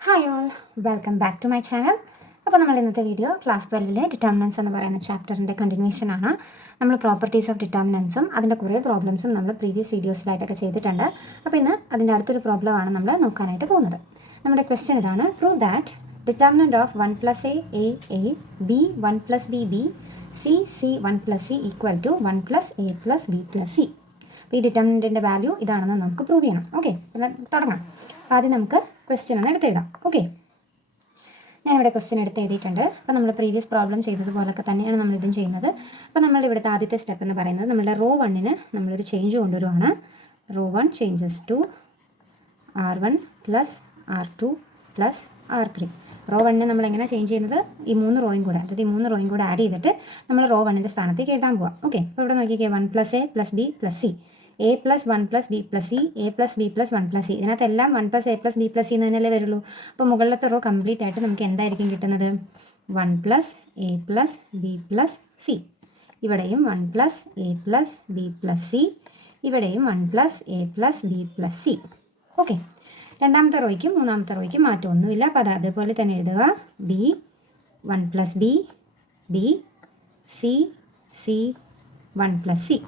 Hi all, welcome back to my channel. അപ്പോൾ നമ്മൾ ഇന്നത്തെ വീഡിയോ ക്ലാസ് 12 ഡിറ്റർമിനൻസ് എന്ന് പറയുന്ന ചാപ്റ്ററിൻ്റെ കണ്ടിന്യൂഷൻ ആണ്. നമ്മൾ പ്രോപ്പർട്ടീസ് ഓഫ് ഡിറ്റർമിനൻസും അതിൻ്റെ കുറേ പ്രോബ്ലംസും നമ്മൾ പ്രീവിയസ് വീഡിയോസിലായിട്ടൊക്കെ ചെയ്തിട്ടുണ്ട്. അപ്പോൾ ഇന്ന് അതിൻ്റെ അടുത്തൊരു പ്രോബ്ലമാണ് നമ്മൾ നോക്കാനായിട്ട് പോകുന്നത്. നമ്മുടെ ക്വസ്റ്റ്യൻ ഇതാണ്: prove that determinant of 1 + a b 1 + b b c 1 + c equal to 1 + a + b + c. അപ്പോൾ ഈ ഡിറ്റർമിനൻറ്റിൻ്റെ വാല്യൂ ഇതാണെന്ന് നമുക്ക് പ്രൂവ് ചെയ്യണം. ഓക്കെ, തുടങ്ങാം. ആദ്യം നമുക്ക് ക്വസ്റ്റ്യൻ ഒന്ന് എടുത്തെഴുതാം. ഓക്കെ, ഞാനിവിടെ ക്വസ്റ്റ്യൻ എഴുതിയിട്ടുണ്ട്. അപ്പോൾ നമ്മൾ പ്രീവിയസ് പ്രോബ്ലം ചെയ്തതുപോലൊക്കെ തന്നെയാണ് നമ്മൾ ഇതും ചെയ്യുന്നത്. അപ്പോൾ നമ്മളുടെ ഇവിടുത്തെ ആദ്യത്തെ സ്റ്റെപ്പ് എന്ന് പറയുന്നത് നമ്മളുടെ റോ 1-ന് നമ്മളൊരു ചേഞ്ച് കൊണ്ടുവരുവാണ്. Row 1 changes to r1 + r2 + r3. Row 1-നെ നമ്മൾ എങ്ങനെ ചേഞ്ച് ചെയ്യുന്നത്? ഈ 3 റോയും കൂടെ, അതായത് ഈ 3 റോയും കൂടെ ആഡ് ചെയ്തിട്ട് നമ്മൾ റോ 1-ൻ്റെ സ്ഥാനത്തേക്ക് എഴുതാൻ പോവാം. ഓക്കെ, അപ്പോൾ ഇവിടെ നോക്കിക്കേ, 1 + a + b + c, a + 1 + b + c, a + b + 1 + c. ഇതിനകത്തെല്ലാം 1 + a + b + c എന്ന് തന്നെയല്ലേ വരുള്ളൂ. അപ്പോൾ മുകളിലത്തെ റോ കംപ്ലീറ്റ് ആയിട്ട് നമുക്ക് എന്തായിരിക്കും കിട്ടുന്നത്? 1 + a + b + c. ഇവിടെയും 1 + a + b + c, ഇവിടെയും 1 + a + b + c. ഓക്കെ, രണ്ടാമത്തെ റോയ്ക്കും മൂന്നാമത്തെ റോയ്ക്കും മാറ്റമൊന്നുമില്ല. അപ്പോൾ അത് അതേപോലെ തന്നെ എഴുതുക. b 1 + b b c c 1 + c.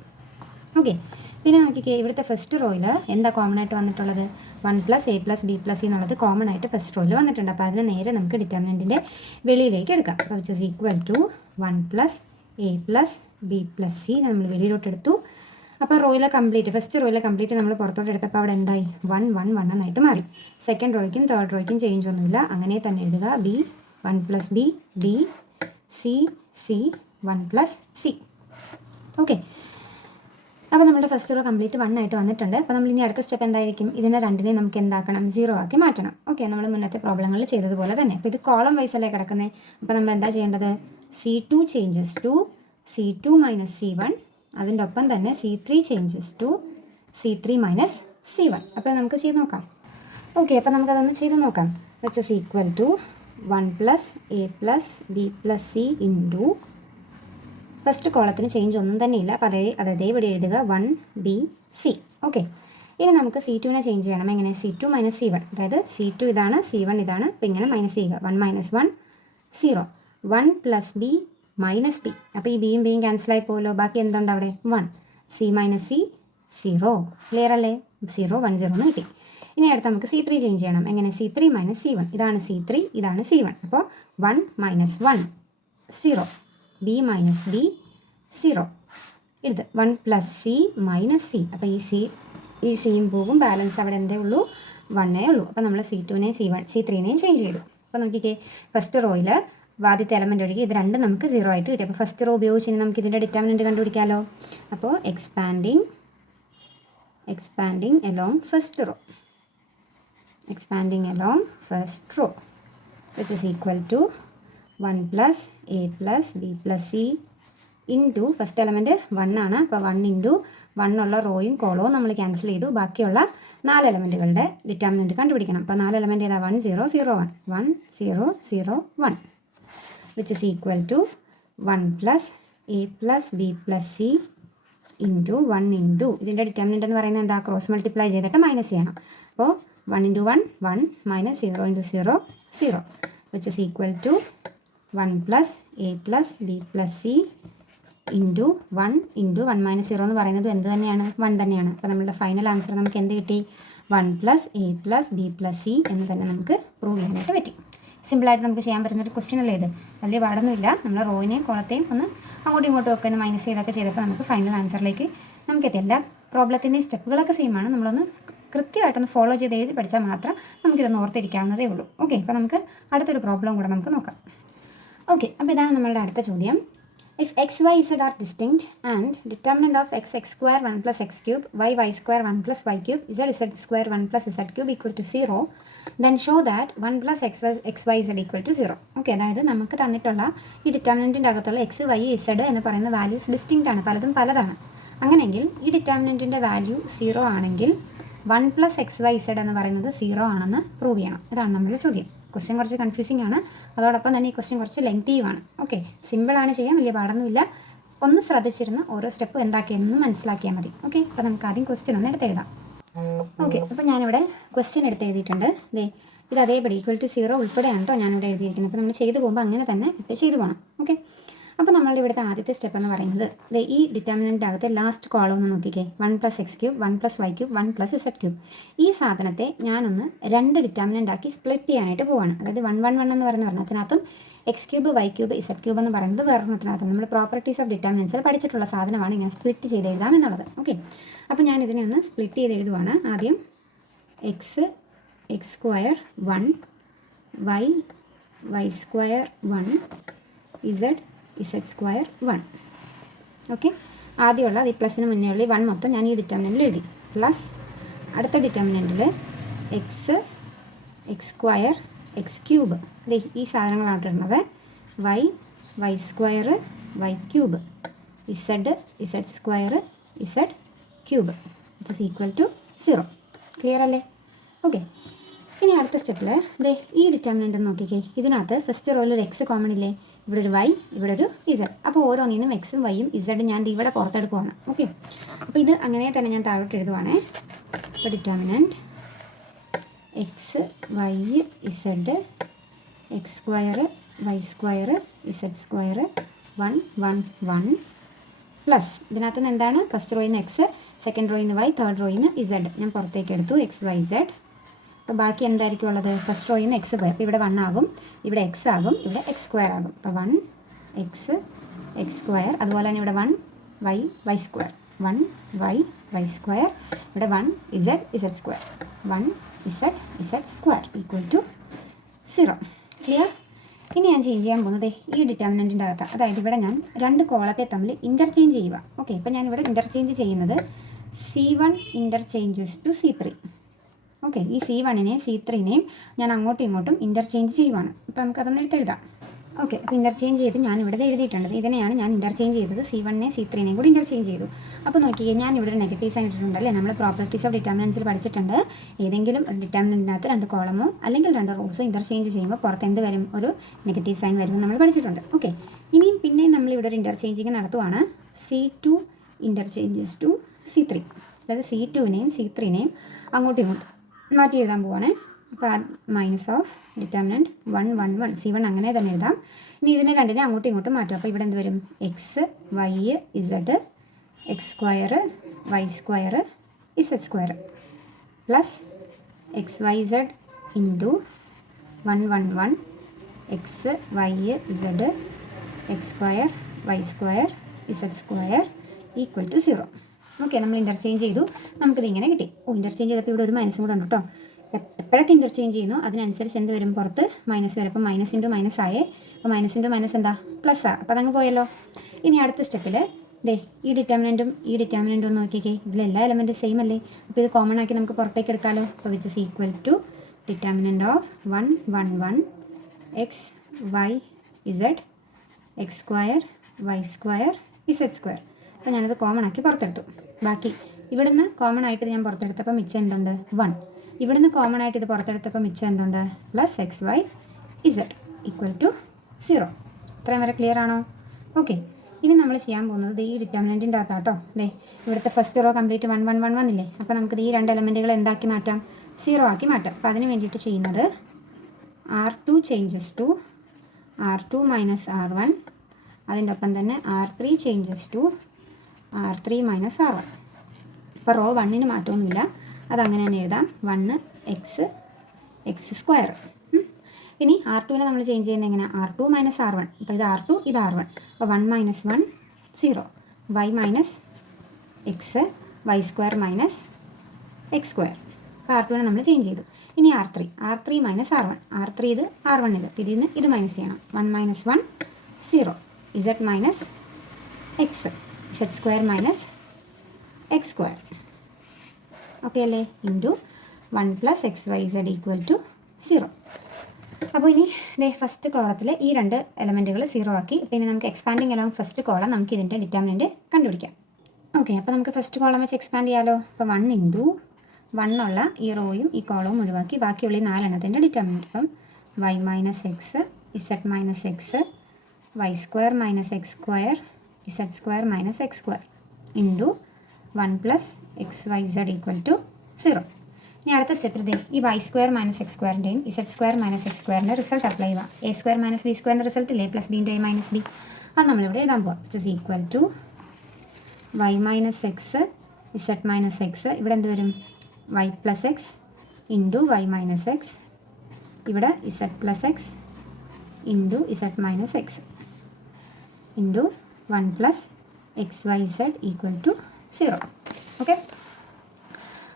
Okay, പിന്നെ നോക്കിക്കേ, ഇവിടുത്തെ ഫസ്റ്റ് റോയിൽ എന്താ കോമൺ ആയിട്ട് വന്നിട്ടുള്ളത്? 1 + a + b + c എന്നുള്ളത് കോമൺ ആയിട്ട് ഫസ്റ്റ് റോയിൽ വന്നിട്ടുണ്ട്. അപ്പോൾ അതിന് നേരെ നമുക്ക് ഡിറ്റർമിനൻറ്റിൻ്റെ വെളിയിലേക്ക് എടുക്കാം. അപ്പോൾ which is equal to 1 + a + b + c നമ്മൾ വെളിയിലോട്ട് എടുത്തു. അപ്പോൾ റോയിലെ കംപ്ലീറ്റ്, ഫസ്റ്റ് റോയിലെ കംപ്ലീറ്റ് നമ്മൾ പുറത്തോട്ട് എടുത്തപ്പോൾ അവിടെ എന്തായി? 1 1 1 എന്നായിട്ട് മാറി. സെക്കൻഡ് റോയ്ക്കും തേർഡ് റോയ്ക്കും ചേഞ്ച് ഒന്നുമില്ല, അങ്ങനെ തന്നെ എഴുതുക. b 1 + b b c c 1 + c. Okay, അപ്പോൾ നമ്മുടെ ഫസ്റ്റ് റോ കംപ്ലീറ്റ് 1 ആയിട്ട് വന്നിട്ടുണ്ട്. അപ്പോൾ നമ്മൾ ഇനി അടുത്ത സ്റ്റെപ്പ് എന്തായിരിക്കും? ഇതിനെ രണ്ടിനെ നമുക്ക് എന്താക്കണം? 0 ആക്കി മാറ്റണം. ഓക്കെ, നമ്മൾ മുന്നത്തെ പ്രോബ്ലങ്ങളിൽ ചെയ്തതുപോലെ തന്നെ. അപ്പോൾ ഇത് കോളം വൈസ് അല്ലേ കിടക്കുന്നത്. അപ്പോൾ നമ്മൾ എന്താ ചെയ്യേണ്ടത്? c2 changes to c2 - c1, അതിൻ്റെ ഒപ്പം തന്നെ c3 changes to c3 - c1. അപ്പോൾ നമുക്ക് ചെയ്ത് നോക്കാം. ഓക്കെ, അപ്പോൾ നമുക്കതൊന്ന് ചെയ്ത് നോക്കാം. Which is equal to 1 + a + b + c into first കോളത്തിന് ചേഞ്ച് ഒന്നും തന്നെ ഇല്ല. അപ്പോൾ അതേ ഇവിടെ എഴുതുക 1 b c. ഓക്കെ, ഇനി നമുക്ക് c2നെ ചേഞ്ച് ചെയ്യണം. എങ്ങനെ? c2 - c1, അതായത് c2 ഇതാണ്, c1 ഇതാണ്. അപ്പോൾ ഇങ്ങനെ മൈനസ് ചെയ്യുക. 1 - 1 0, 1 + b - b. അപ്പോൾ ഈ ബിയും ബിയും ക്യാൻസലായി പോകുമല്ലോ. ബാക്കി എന്തുണ്ട് അവിടെ? 1. c - c 0. ക്ലിയർ അല്ലേ? 0 1 0 എന്ന് കിട്ടി. ഇനി അടുത്ത് നമുക്ക് c3 ചേഞ്ച് ചെയ്യണം. എങ്ങനെ? c3 - c1, ഇതാണ് c3, ഇതാണ് c1. അപ്പോൾ 1 - 1 0, b - b 0. എടുത്ത് 1 + c - c. അപ്പോൾ ഈ സിയും പോകും, ബാലൻസ് അവിടെ എന്തേ ഉള്ളൂ? 1 ഉള്ളൂ. അപ്പോൾ നമ്മൾ c2നെയും c3നെയും ചേഞ്ച് ചെയ്തു. അപ്പോൾ നോക്കിക്കേ, ഫസ്റ്റ് റോയിൽ ആദ്യത്തെ എലമെൻ്റ് ഒഴികെ ഇത് രണ്ടും നമുക്ക് 0 ആയിട്ട് കിട്ടി. അപ്പോൾ ഫസ്റ്റ് റോ ഉപയോഗിച്ച് ഇനി നമുക്ക് ഇതിൻ്റെ ഡിറ്റർമിനൻറ്റ് കണ്ടുപിടിക്കാമല്ലോ. അപ്പോൾ expanding along first row, which is equal to 1 + a + b + c into first element 1 ആണ്. അപ്പോൾ 1 ഇൻറ്റു 1 ഉള്ള റോയും കോളവും നമ്മൾ ക്യാൻസൽ ചെയ്തു. ബാക്കിയുള്ള 4 എലമെൻറ്റുകളുടെ ഡിറ്റർമിനൻറ്റ് കണ്ടുപിടിക്കണം. അപ്പോൾ 4 എലമെൻറ്റ് ഏതാ? 1 0 0 1 1 0 0 1, which is equal to 1 + a + b + c into 1 into ഇതിൻ്റെ ഡിറ്റർമിനൻറ്റ് എന്ന് പറയുന്നത് എന്താ? ക്രോസ് മൾട്ടിപ്ലൈ ചെയ്തിട്ട് മൈനസ് ചെയ്യണം. അപ്പോൾ 1 × 1 1 - 0 × 0 0, which is equal to 1 + a + b + c into 1 × 1 - 0 എന്ന് പറയുന്നത് എന്ത് തന്നെയാണ്? 1 തന്നെയാണ്. അപ്പോൾ നമ്മളുടെ ഫൈനൽ ആൻസർ നമുക്ക് എന്ത് കിട്ടി? 1 + a + b + c എന്ന് തന്നെ നമുക്ക് പ്രൂവ് ചെയ്യാനായിട്ട് പറ്റി. സിമ്പിളായിട്ട് നമുക്ക് ചെയ്യാൻ പറ്റുന്നൊരു ക്വസ്റ്റ്യൻ അല്ലേ ഇത്? വലിയ പാടൊന്നുമില്ല. നമ്മൾ റോയിനെയും കോളത്തെയും ഒന്ന് അങ്ങോട്ടും ഇങ്ങോട്ടും ഒക്കെ ഒന്ന് മൈനസ് ചെയ്തൊക്കെ ചെയ്തപ്പോൾ നമുക്ക് ഫൈനൽ ആൻസറിലേക്ക് നമുക്ക് എത്തി. എല്ലാ പ്രോബ്ലത്തിൻ്റെയും സ്റ്റെപ്പുകളൊക്കെ സെയിമാണ്. നമ്മളൊന്ന് കൃത്യമായിട്ടൊന്ന് ഫോളോ ചെയ്ത് എഴുതി പഠിച്ചാൽ മാത്രം നമുക്കിതൊന്ന് ഓർത്തിരിക്കാവുന്നതേ ഉള്ളൂ. ഓക്കെ, അപ്പോൾ നമുക്ക് അടുത്തൊരു പ്രോബ്ലം കൂടെ നമുക്ക് നോക്കാം. ഓക്കെ, അപ്പോൾ ഇതാണ് നമ്മളുടെ അടുത്ത ചോദ്യം. If x, y, z are distinct and determinant of x x² 1 + x cube, y y² 1 + y cube, z z² 1 + z cube equal to 0, then show that 1 + x y z equal to 0. Okay, അതായത് നമുക്ക് തന്നിട്ടുള്ള ഈ ഡിറ്റർമിനൻറ്റിൻ്റെ അകത്തുള്ള x y z എന്ന് പറയുന്ന values distinct ആണ്, പലതും പലതാണ്. അങ്ങനെയെങ്കിൽ ഈ ഡിറ്റർമിനൻറ്റിൻ്റെ വാല്യൂ 0 ആണെങ്കിൽ 1 + x y z എന്ന് പറയുന്നത് 0 ആണെന്ന് പ്രൂവ് ചെയ്യണം. ഇതാണ് നമ്മുടെ ചോദ്യം. ക്വസ്റ്റ്യൻ കുറച്ച് കൺഫ്യൂസിംഗ് ആണ്, അതോടൊപ്പം തന്നെ ഈ ക്വസ്റ്റ്യൻ കുറച്ച് ലെങ്തിയുമാണ്. ഓക്കെ, സിമ്പിളാണ് ചെയ്യാൻ, വലിയ പാടൊന്നുമില്ല. ഒന്ന് ശ്രദ്ധിച്ചിരുന്ന് ഓരോ സ്റ്റെപ്പ് എന്താക്കിയെന്ന് മനസ്സിലാക്കിയാൽ മതി. ഓക്കെ, അപ്പോൾ നമുക്ക് ആദ്യം ക്വസ്റ്റ്യൻ ഒന്ന് എടുത്തെഴുതാം. ഓക്കെ, അപ്പോൾ ഞാനിവിടെ ക്വസ്റ്റ്യൻ എടുത്തെഴുതിയിട്ടുണ്ട്. ഇത് അതേപടി =0 ഉൾപ്പെടെയാണ് കേട്ടോ ഞാനിവിടെ എഴുതിയിരിക്കുന്നത്. അപ്പോൾ നമ്മൾ ചെയ്തു പോകുമ്പോൾ അങ്ങനെ തന്നെ ചെയ്തു പോകണം. ഓക്കെ, അപ്പോൾ നമ്മളുടെ ഇവിടുത്തെ ആദ്യത്തെ സ്റ്റെപ്പ് എന്ന് പറയുന്നത് ഈ ഡിറ്റർമിനൻ്റ് അകത്തെ ലാസ്റ്റ് കോളം ഒന്ന് നോക്കിക്കേ. 1 + x³ 1 + y³ 1 + z³. ഈ സാധനത്തെ ഞാനൊന്ന് 2 ഡിറ്റർമിനൻ്റ് ആക്കി സ്പ്ലിറ്റ് ചെയ്യാനായിട്ട് പോവാണ്. അതായത് 1 1 1 എന്ന് പറയുന്ന ഒരെണ്ണത്തിനകത്തും x³ y³ z³ എന്ന് പറയുന്നത് വേറൊരെണ്ണത്തിനകത്തും നമ്മൾ പ്രോപ്പർട്ടീസ് ഓഫ് ഡിറ്റർമിനൻസിൽ പഠിച്ചിട്ടുള്ള സാധനമാണ് ഇങ്ങനെ സ്പ്ലിറ്റ് ചെയ്ത് എഴുതാം എന്നുള്ളത്. ഓക്കെ, അപ്പോൾ ഞാൻ ഇതിനെ ഒന്ന് സ്പ്ലിറ്റ് ചെയ്ത് എഴുതുവാണ്. ആദ്യം x² 1 y² 1 z² 1. ഓക്കെ, ആദ്യമുള്ള ഈ പ്ലസിന് മുന്നേ ഉള്ള 1 മൊത്തം ഞാൻ ഈ ഡിറ്റർമിനൻറ്റിൽ എഴുതി. പ്ലസ് അടുത്ത ഡിറ്റർമിനൻറ്റിൽ x² x³ ഈ സാധനങ്ങളാണ് ഇടുന്നത്. y² y³ z² z³ = 0. Clear അല്ലേ? ഓക്കെ, ഇനി അടുത്ത സ്റ്റെപ്പിൽ ഈ ഡിറ്റർമിനൻ്റ് നോക്കിക്കേ. ഇതിനകത്ത് ഫസ്റ്റ് റോയിൽ ഒരു എക്സ് കോമൺ ഇല്ലേ? ഇവിടെ ഒരു വൈ, ഇവിടെ ഒരു ഇസഡ്. അപ്പോൾ ഓരോന്നിനും എക്സും വൈയും ഇസഡും ഞാൻ ഇവിടെ പുറത്തെടുക്കുവാണ്. ഓക്കെ, അപ്പോൾ ഇത് അങ്ങനെ തന്നെ ഞാൻ താഴോട്ട് എഴുതുവാണേ. അപ്പോൾ determinant x y z x² y² z² 1 1 1 plus ഇതിനകത്ത് നിന്ന് എന്താണ്? ഫസ്റ്റ് റോയിൽ നിന്ന് എക്സ്, സെക്കൻഡ് റോയിൽ നിന്ന് വൈ, തേർഡ് റോയിൽ നിന്ന് ഇസഡ് ഞാൻ പുറത്തേക്ക് എടുത്തു. XYZ. അപ്പോൾ ബാക്കി എന്തായിരിക്കും ഉള്ളത്? ഫസ്റ്റ് റോയിൽ നിന്ന് എക്സ് പോയി. അപ്പോൾ ഇവിടെ 1 ആകും, ഇവിടെ എക്സ് ആകും, ഇവിടെ x² ആകും. അപ്പോൾ 1 x x². അതുപോലെ തന്നെ ഇവിടെ 1 y y². 1 y y². ഇവിടെ 1 z z². 1 z z² = 0. Clear? ഇനി ഞാൻ ചേഞ്ച് ചെയ്യാൻ പോകുന്നത് ഈ ഡിറ്റർമിനൻറ്റിൻ്റെ അകത്താണ്. അതായത് ഇവിടെ ഞാൻ 2 കോളത്തെ തമ്മിൽ ഇൻ്റർചേഞ്ച് ചെയ്യുക. ഓക്കെ, ഇപ്പോൾ ഞാനിവിടെ ഇൻ്റർചേഞ്ച് ചെയ്യുന്നത് C1 ഇൻ്റർചേഞ്ചസ് ടു C3. ഓക്കെ, ഈ C1നെയും C3നെയും ഞാൻ അങ്ങോട്ടും ഇങ്ങോട്ടും ഇൻ്റർചേഞ്ച് ചെയ്യുവാണ്. അപ്പോൾ നമുക്കതൊന്ന് എടുത്തെഴുതാം. ഓക്കെ, അപ്പോൾ ഇൻ്റർചേഞ്ച് ചെയ്ത് ഞാൻ ഇവിടെ എഴുതിയിട്ടുണ്ട്. ഇതിനെയാണ് ഞാൻ ഇൻ്റർചേഞ്ച് ചെയ്തത്. C1നെയും C3നെയും കൂടി ഇൻ്റർചേഞ്ച് ചെയ്തു. അപ്പോൾ നോക്കിയേ, ഞാൻ ഇവിടെ ഒരു നെഗറ്റീവ് സൈൻ ഇട്ടിട്ടുണ്ടല്ലേ? നമ്മൾ പ്രോപ്പർട്ടീസ് ഓഫ് ഡിറ്റർമിനൻസിൽ പഠിച്ചിട്ടുണ്ട്. ഏതെങ്കിലും ഡിറ്റർമിനൻറ്റിനകത്ത് 2 കോളമോ അല്ലെങ്കിൽ 2 റോസോ ഇൻ്റർചേഞ്ച് ചെയ്യുമ്പോൾ പുറത്ത് എന്ത് വരും? ഒരു നെഗറ്റീവ് സൈൻ വരും നമ്മൾ പഠിച്ചിട്ടുണ്ട്. ഓക്കെ, ഇനിയും പിന്നെയും നമ്മളിവിടെ ഒരു ഇൻ്റർചേഞ്ചിങ് നടത്തുവാണ്. C2 ഇൻ്റർചേഞ്ചസ് to C3. അതായത് C2നെയും C3നെയും അങ്ങോട്ടും ഇങ്ങോട്ടും മാറ്റി എഴുതാൻ പോവാണ്. അപ്പോൾ മൈനസ് ഓഫ് ഡിറ്റർമിനൻറ്റ് 1 1 1 C1 അങ്ങനെ തന്നെ എഴുതാം. ഇനി ഇതിനെ രണ്ടിനെ അങ്ങോട്ടും ഇങ്ങോട്ടും മാറ്റും. അപ്പോൾ ഇവിടെ എന്ത് വരും? X y z x² y² z² plus XYZ into 1 1 1 x y z x² y² z² = 0. Okay, നമ്മൾ ഇൻ്റർചേഞ്ച് ചെയ്തു. നമുക്കിത് ഇങ്ങനെ കിട്ടി. ഇൻ്റർചേഞ്ച് ചെയ്തപ്പോൾ ഇവിടെ ഒരു മൈനസും കൂടെ ഉണ്ട് കേട്ടോ. എപ്പോഴൊക്കെ ഇൻ്റർചേഞ്ച് ചെയ്യുന്നു അതിനനുസരിച്ച് എന്ത് വരും? പുറത്ത് മൈനസ് വരും. അപ്പോൾ മൈനസ് ഇൻറ്റു മൈനസ് ആയേ. അപ്പോൾ മൈനസ് ഇൻറ്റു മൈനസ് എന്താ? പ്ലസ് ആ. അപ്പോൾ അതങ്ങ് പോയല്ലോ. ഇനി അടുത്ത സ്റ്റെപ്പിൽ ഈ ഡിറ്റർമിനൻറ്റും ഈ ഡിറ്റർമിനൻറ്റും ഒന്ന് നോക്കിക്കേ. ഇതിലെല്ലാ എലമെൻറ്റും സെയിം അല്ലേ? അപ്പോൾ ഇത് കോമൺ ആക്കി നമുക്ക് പുറത്തേക്ക് എടുക്കാമല്ലോ. അപ്പോൾ which is equal to determinant of 1 1 1 x y z x² y² z². അപ്പോൾ ഞാനത് കോമൺ ആക്കി പുറത്തെടുത്തു. ബാക്കി ഇവിടുന്ന് കോമൺ ആയിട്ട് ഞാൻ പുറത്തെടുത്തപ്പോൾ മിച്ചം എന്തുണ്ട്? 1. ഇവിടുന്ന് കോമൺ ആയിട്ട് ഇത് പുറത്തെടുത്തപ്പോൾ മിച്ചം എന്തുണ്ട്? Plus XY Z = 0. ഇത്രയും വരെ ക്ലിയർ ആണോ? ഓക്കെ, ഇനി നമ്മൾ ചെയ്യാൻ പോകുന്നത് ഈ ഡിറ്റർമിനൻറ്റിൻ്റെ അകത്താട്ടോ. ഇവിടുത്തെ ഫസ്റ്റ് റോ കംപ്ലീറ്റ് 1 1 1 വന്നില്ലേ? അപ്പോൾ നമുക്ക് ഈ 2 എലമെൻറ്റുകൾ എന്താക്കി മാറ്റാം? 0 ആക്കി മാറ്റാം. അപ്പോൾ അതിന് വേണ്ടിയിട്ട് ചെയ്യുന്നത് R2 changes to R2 - R1. അതിൻ്റെ ഒപ്പം തന്നെ R3 changes to R3 - R1. അപ്പോൾ റോ 1ന് മാറ്റമൊന്നുമില്ല, അതങ്ങനെ തന്നെ എഴുതാം. 1 x² ഇനി R2നെ നമ്മൾ ചേഞ്ച് ചെയ്യുന്നത് എങ്ങനെ? R2 - R1. അപ്പോൾ ഇത് R2 ഇത് R1. അപ്പോൾ 1 - 1 0 y - x y² - x². അപ്പോൾ R2നെ നമ്മൾ ചേഞ്ച് ചെയ്തു. ഇനി R3 - R1. R3 ഇത് R1 ഇത്. ഇതിൽ നിന്ന് ഇത് മൈനസ് ചെയ്യണം. 1 - 1 0 z - x z² - x². Okay അല്ലേ? Into 1 + XYZ = 0. അപ്പോൾ ഇനി ഫസ്റ്റ് കോളത്തിൽ ഈ 2 എലമെൻറ്റുകൾ 0 ആക്കി. പിന്നെ നമുക്ക് എക്സ്പാൻഡിങ് അലോങ് ഫസ്റ്റ് കോളം നമുക്ക് ഇതിൻ്റെ ഡിറ്റർമിനൻറ്റ് കണ്ടുപിടിക്കാം. ഓക്കെ, അപ്പോൾ നമുക്ക് ഫസ്റ്റ് കോളം വെച്ച് എക്സ്പാൻഡ് ചെയ്യാമല്ലോ. അപ്പോൾ 1 ഇൻറ്റു 1 ഉള്ള ഈ റോയും ഈ കോളവും ഒഴിവാക്കി ബാക്കിയുള്ള 4 എണ്ണത്തിൻ്റെ ഡിറ്റർമിനൻറ്റ്. അപ്പം y - x z - x y² - x² z² - x² into 1 + XYZ = 0. ഇനി അടുത്ത സ്റ്റെപ്പിൽ ദേ ഈ വൈ സ്ക്വയർ മൈനസ് എക്സ് സ്ക്വയറിൻ്റെയും ഇസെഡ് സ്ക്വയർ മൈനസ് എക്സ് സ്ക്വയറിൻ്റെ റിസൾട്ട് അപ്ലൈ ചെയ്യുക. എ സ്ക്വയർ മൈനസ് ബി സ്ക്വയറിൻ്റെ റിസൾട്ട് ഇല്ലേ, plus b into a minus b. അത് നമ്മളിവിടെ എഴുതാൻ പോകാം. Which is equal to y minus x z minus x. ഇവിടെ എന്ത് വരും, y plus x into y minus x. ഇവിടെ z plus x into z minus x into 1 plus x y z equal to 0. Okay,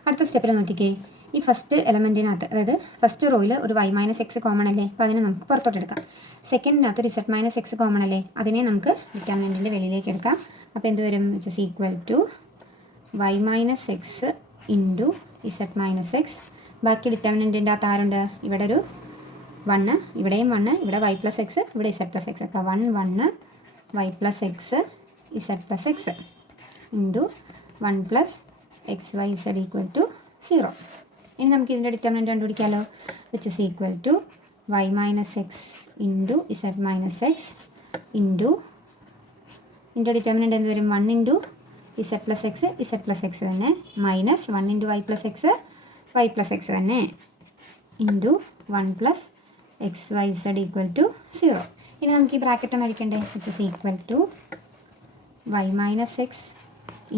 അടുത്ത സ്റ്റെപ്പിൽ നോക്കിക്കേ. ഈ first എലമെൻറ്റിനകത്ത്, അതായത് first റോയിൽ ഒരു വൈ മൈനസ് എക്സ് കോമൺ അല്ലേ, അപ്പോൾ അതിനെ നമുക്ക് പുറത്തോട്ട് എടുക്കാം. സെക്കൻഡിനകത്ത് ഒരു ഇസെഡ് മൈനസ് എക്സ് കോമൺ അല്ലേ, അതിനെ നമുക്ക് ഡിറ്റർമിനൻറ്റിൻ്റെ വെളിയിലേക്ക് എടുക്കാം. അപ്പോൾ എന്ത് വരും, which is equal to y minus x into z minus x. ബാക്കി ഡിറ്റർമിനൻറ്റിൻ്റെ അകത്ത് ആരുണ്ട്, ഇവിടെ ഒരു 1, ഇവിടെയും 1, ഇവിടെ വൈ പ്ലസ് എക്സ്, ഇവിടെ ഇസെഡ് പ്ലസ് എക്സ്. അപ്പോൾ 1 1 y plus x z plus x into 1 plus x y z equal to 0. ഇനി നമുക്ക് ഇതിൻ്റെ ഡിറ്റർമിനൻറ്റ് കണ്ടുപിടിക്കാമല്ലോ. Which is equal to y minus x into z minus x into ഇതിൻ്റെ determinant എന്ത് വരും, 1 into z plus x തന്നെ, minus 1 into y plus x തന്നെ into 1 plus x y z equal to 0. ഇനി നമുക്ക് ഈ ബ്രാക്കറ്റ് ഒന്ന് അടിക്കണ്ടേ. Which is equal to y minus x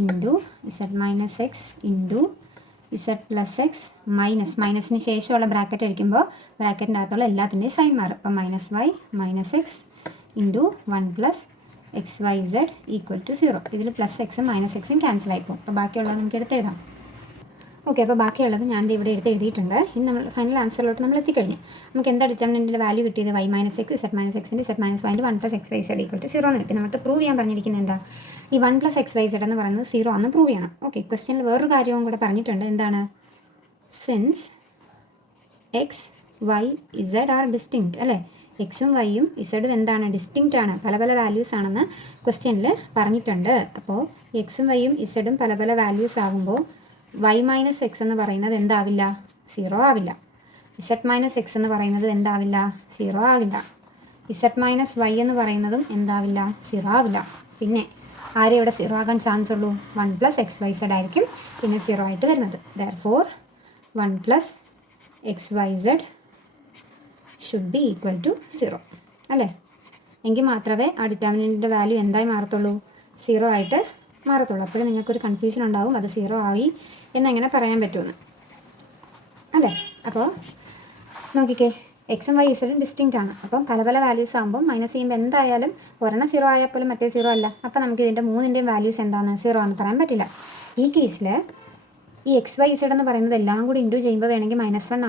into z minus x into z plus x മൈനസിന് ശേഷമുള്ള bracket അടിക്കുമ്പോൾ ബ്രാക്കറ്റിൻ്റെ അകത്തുള്ള എല്ലാത്തിൻ്റെയും സൈൻ മാറും. അപ്പം minus y minus x into 1 plus x y z equal to 0. ഇതിൽ പ്ലസ് എക്സും മൈനസ് എക്സും ക്യാൻസൽ ആയിപ്പോകും. അപ്പോൾ ബാക്കിയുള്ളത് നമുക്ക് എടുത്തെഴുതാം. ഓക്കെ, അപ്പോൾ ബാക്കിയുള്ളത് ഞാൻ ഇവിടെ എഴുതിയിട്ടുണ്ട്. ഇനി നമ്മൾ ഫൈനൽ ആൻസറിലോട്ട് നമ്മൾ എത്തിക്കഴിഞ്ഞു. നമുക്ക് എന്താ ഡിറ്റർമിനൻറ്റിൻ്റെ വാല്യൂ കിട്ടിയത്, y minus x z minus എക്സിൻ്റെ ഇസെഡ് മൈനസ് വൈൻ്റെ 1 plus x y z equal to 0 എന്ന് കിട്ടി. നമുക്ക് പ്രൂവ് ചെയ്യാൻ പറഞ്ഞിരിക്കുന്നത് എന്താ, ഈ 1 പ്ലസ് എക്സ് വൈ ഇസെഡ് എന്ന് പറയുന്നത് 0 ആണെന്ന് പ്രൂവ് ചെയ്യണം. ഓക്കെ, ക്വസ്റ്റ്യനിൽ വേറൊരു കാര്യവും കൂടെ പറഞ്ഞിട്ടുണ്ട്. എന്താണ്, since x y z are distinct അല്ലേ, എക്സും വൈയും ഇസെഡും എന്താണ്, ഡിസ്റ്റിങ്ക്റ്റ് ആണ്, പല പല വാല്യൂസ് ആണെന്ന് ക്വസ്റ്റ്യനിൽ പറഞ്ഞിട്ടുണ്ട്. അപ്പോൾ എക്സും വൈയും ഇസെഡും പല പല വാല്യൂസ് ആകുമ്പോൾ വൈ മൈനസ് എക്സ് എന്ന് പറയുന്നത് എന്താവില്ല, 0 ആവില്ല. ഇസെഡ് മൈനസ് എക്സ് എന്ന് പറയുന്നത് എന്താവില്ല, 0 ആവില്ല. ഇസെഡ് മൈനസ് വൈ എന്ന് പറയുന്നതും എന്താവില്ല, 0 ആവില്ല. പിന്നെ ആരെ ഇവിടെ 0 ആകാൻ ചാൻസ് ഉള്ളൂ, 1 പ്ലസ് എക്സ് വൈ സെഡ് ആയിരിക്കും പിന്നെ 0 ആയിട്ട് വരുന്നത്. Therefore 1 plus x y z should be equal to 0 അല്ലേ. എങ്കിൽ മാത്രമേ ആ ഡിറ്റർമിനൻറ്റിൻ്റെ വാല്യൂ എന്തായി മാറത്തുള്ളൂ, 0 ആയിട്ട് മാറത്തുള്ളൂ. അപ്പോഴും നിങ്ങൾക്കൊരു കൺഫ്യൂഷൻ ഉണ്ടാകും, അത് 0 ആയി എന്നെങ്ങനെ പറയാൻ പറ്റുമെന്ന് അല്ലേ. അപ്പോൾ നോക്കിക്കേ, എക്സും വൈ ഇസഡും ഡിസ്റ്റിങ്ക്റ്റ് ആണ്. അപ്പം പല പല വാല്യൂസ് ആകുമ്പോൾ മൈനസ് ചെയ്യുമ്പോൾ എന്തായാലും ഒരെണ്ണം 0 ആയാൽ പോലും മറ്റേ 0 അല്ല. അപ്പോൾ നമുക്ക് ഇതിൻ്റെ മൂന്നിൻ്റെയും വാല്യൂസ് എന്താണ്, 0 ആണെന്ന് പറയാൻ പറ്റില്ല. ഈ കേസിൽ ഈ എക്സ് വൈ ഇസഡ് എന്ന് പറയുന്നത് എല്ലാം കൂടി ഇൻറ്റു ചെയ്യുമ്പോൾ വേണമെങ്കിൽ -1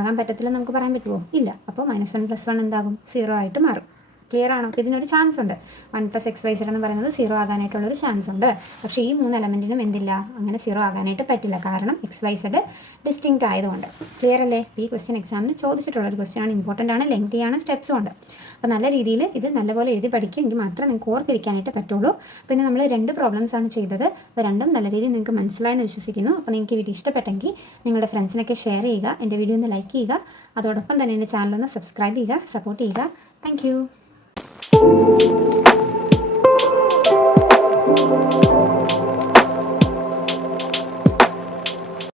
ആകാൻ പറ്റത്തില്ലെന്ന് നമുക്ക് പറയാൻ പറ്റുമോ, ഇല്ല. അപ്പോൾ -1 + 1 എന്താകും, 0 ആയിട്ട് മാറും. ക്ലിയർ ആണോ. അപ്പോൾ ഇതിനൊരു ചാൻസ് ഉണ്ട്, 1 പ്ലസ് എക്സ് വൈ സെഡ് എന്ന് പറയുന്നത് 0 ആകാനായിട്ടുള്ളൊരു ചാൻസ് ഉണ്ട്. പക്ഷേ ഈ 3 എലമെൻറ്റിനും എന്തില്ല, അങ്ങനെ 0 ആകാനായിട്ട് പറ്റില്ല, കാരണം എക്സ് വൈ സെഡ് ഡിസ്റ്റിങ്ക്റ്റ് ആയതുകൊണ്ട്. ക്ലിയർ അല്ലേ. ഈ ക്വസ്റ്റ്യൻ എക്സാമിന് ചോദിച്ചിട്ടുള്ളൊരു ക്വസ്റ്റ്യൻ ആണ്, ഇമ്പോർട്ടൻ്റ് ആണ്, ലെങ്തിയാണ്, സ്റ്റെപ്സും ഉണ്ട്. അപ്പോൾ നല്ല രീതിയിൽ ഇത് നല്ലപോലെ എഴുതി പഠിക്കുക, എങ്കിൽ മാത്രമേ നിങ്ങൾക്ക് ഓർത്തിരിക്കാനായിട്ട് പറ്റുള്ളൂ. പിന്നെ നമ്മൾ 2 പ്രോബ്ലംസ് ആണ് ചെയ്തത്. അപ്പോൾ രണ്ടും നല്ല രീതിയിൽ നിങ്ങൾക്ക് മനസ്സിലായെന്ന് വിശ്വസിക്കുന്നു. അപ്പോൾ നിങ്ങൾക്ക് വീഡിയോ ഇഷ്ടപ്പെട്ടെങ്കിൽ നിങ്ങളുടെ ഫ്രണ്ട്സിനൊക്കെ ഷെയർ ചെയ്യുക, എൻ്റെ വീഡിയോ ഒന്ന് ലൈക്ക് ചെയ്യുക, അതോടൊപ്പം തന്നെ എൻ്റെ ചാനലൊന്ന് സബ്സ്ക്രൈബ് ചെയ്യുക, സപ്പോർട്ട് ചെയ്യുക. Thank you.